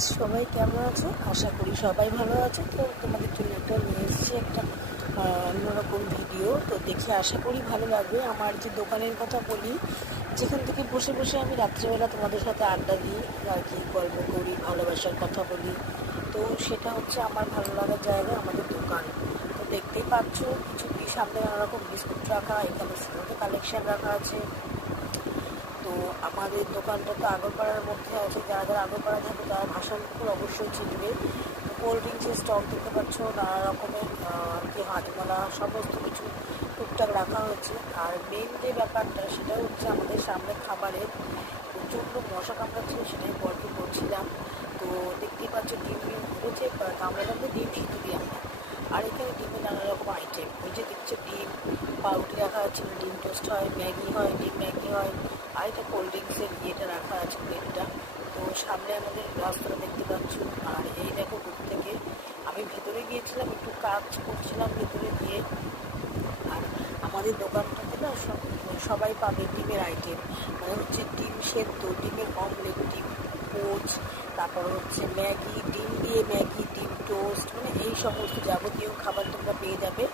Friends, সবাই কেমন আছো? আশা করি সবাই ভালো আছো। তো তোমাদের জন্য একটা নিয়ে এসেছি একটা অন্যরকম ভিডিও। তো দেখে আশা করি ভালো লাগবে। আমার যে দোকানের কথা বলি, যেখান থেকে বসে বসে আমি রাত্রেবেলা তোমাদের সাথে আড্ডা দিই, আর কি গল্প করি, ভালোবাসার কথা বলি। তো সেটা হচ্ছে আমার ভালো লাগার জায়গা, আমাদের দোকান। তো দেখতেই পাচ্ছ কিছু সামনে নানা রকম বিস্কুট রাখা, এখানে সিমেন্টের কালেকশন রাখা আছে। তো আমাদের দোকানটা তো আগরপাড়ার মধ্যে আছে। যারা যারা আগরপাড়া থাকে তারা ভাষণপুর অবশ্যই চিনবে। তো কোল্ড ড্রিঙ্কসের স্টক দেখতে পাচ্ছ, নানা রকমের আর কি হাতমালা সমস্ত কিছু টুকটাক রাখা হয়েছে। আর মেন যে ব্যাপারটা সেটা হচ্ছে আমাদের সামনে খাবারের প্রচণ্ড মশা কামড়াচ্ছিল, সেটাই গল্প করছিলাম। তো দেখতেই পাচ্ছ ডিম হয়েছে, কামড়ার মধ্যে ডিম সিদ্ধ দিই আমরা। আর এখানে ডিমের নানা রকম আইটেম, ওই যে দেখছো ডিম পাউরুটি রাখা আছে, ডিম টোস্ট হয়, ম্যাগি হয়, ডিম ম্যাগি হয়। আর এটা কোল্ড ড্রিঙ্কসের ইয়েটা রাখা আছে, প্লেটটা। তো সামনে আমাদের রাস্তাটা দেখতে পাচ্ছ। আর এই দেখো দূর থেকে আমি ভেতরে গিয়েছিলাম, একটু কাজ করছিলাম ভেতরে গিয়ে। আর আমাদের দোকানটাতে না সবাই পাবে ডিমের আইটেম, মানে হচ্ছে ডিম সেদ্ধ, ডিমের অমলেট, ডিম পোচ, তারপর হচ্ছে ম্যাগি, ডিম দিয়ে ম্যাগি, ডিম টোস্ট, মানে এই সমস্ত যাবতীয় খাবার তোমরা পেয়ে যাবে।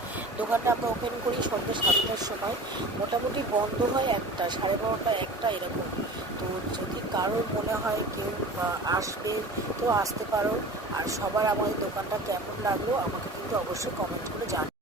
দোকানটা আমরা ওপেন করি সন্ধ্যে 7টার সময়, মোটামুটি বন্ধ হয় 1টা, 12:30, 1টা এরকম। তো যদি কারোর মনে হয় কেউ আসবে তো আসতে পারো। আর সবার আমাদের দোকানটা কেমন লাগলো আমাকে কিন্তু অবশ্যই কমেন্ট করে জানাবে।